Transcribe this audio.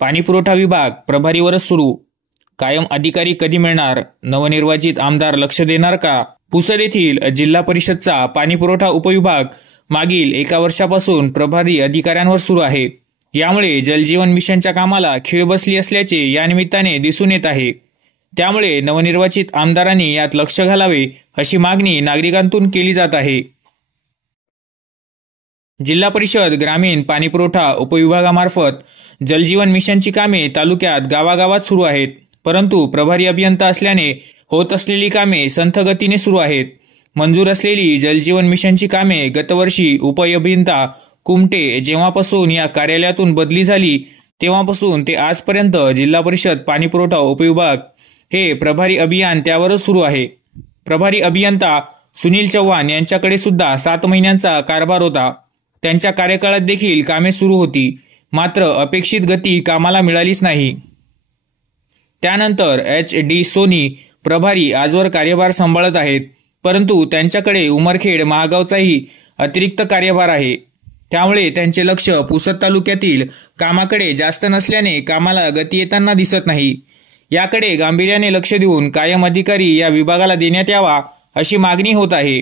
पाणीपुरवठा विभाग प्रभारीवरच सुरू. कायम अधिकारी कधी मिळणार? नवनिर्वाचित आमदार लक्ष देणार का? पुसद येथील जिल्हा परिषदचा पाणीपुरवठा उपविभाग मागील 1 वर्षापासून प्रभारी अधिकाऱ्यांवर सुरू आहे. यामुळे जलजीवन मिशनच्या कामाला खीळ बसली असल्याचे या निमित्ताने दिसून येत आहे. त्यामुळे नवनिर्वाचित आमदारांनी यात लक्ष घालावे अशी मागणी नागरिकांतून केली जात आहे. जिल्हा परिषद ग्रामीण पाणीपुरवठा उपविभागामार्फत जलजीवन मिशनची कामे तालुक्यात गावागावात सुरू आहेत. परंतु प्रभारी अभियंता असल्याने होत असलेली कामे संथ गतीने सुरू आहेत. मंजूर असलेली जलजीवन मिशनची कामे गतवर्षी उपअभियंता कुमटे जेव्हापासून या कार्यालयातून बदली झाली तेव्हापासून ते आजपर्यंत जिल्हा परिषद पाणीपुरवठा उपविभाग हे प्रभारी अभियान त्यावरच सुरू आहे. प्रभारी अभियंता सुनील चव्हाण यांच्याकडे सुद्धा 7 महिन्यांचा कारभार होता. त्यांच्या कार्यकाळात देखील कामे सुरू होती, मात्र अपेक्षित गती कामाला मिळालीच नाही. त्यानंतर HD सोनी प्रभारी आजवर कार्यभार सांभाळत आहेत. परंतु त्यांच्याकडे उमरखेड महागावचाही अतिरिक्त कार्यभार आहे. त्यामुळे त्यांचे लक्ष पुसद तालुक्यातील कामाकडे जास्त नसल्याने कामाला गती येताना दिसत नाही. याकडे गांभीर्याने लक्ष देऊन कायम अधिकारी या विभागाला देण्यात यावा अशी मागणी होत आहे.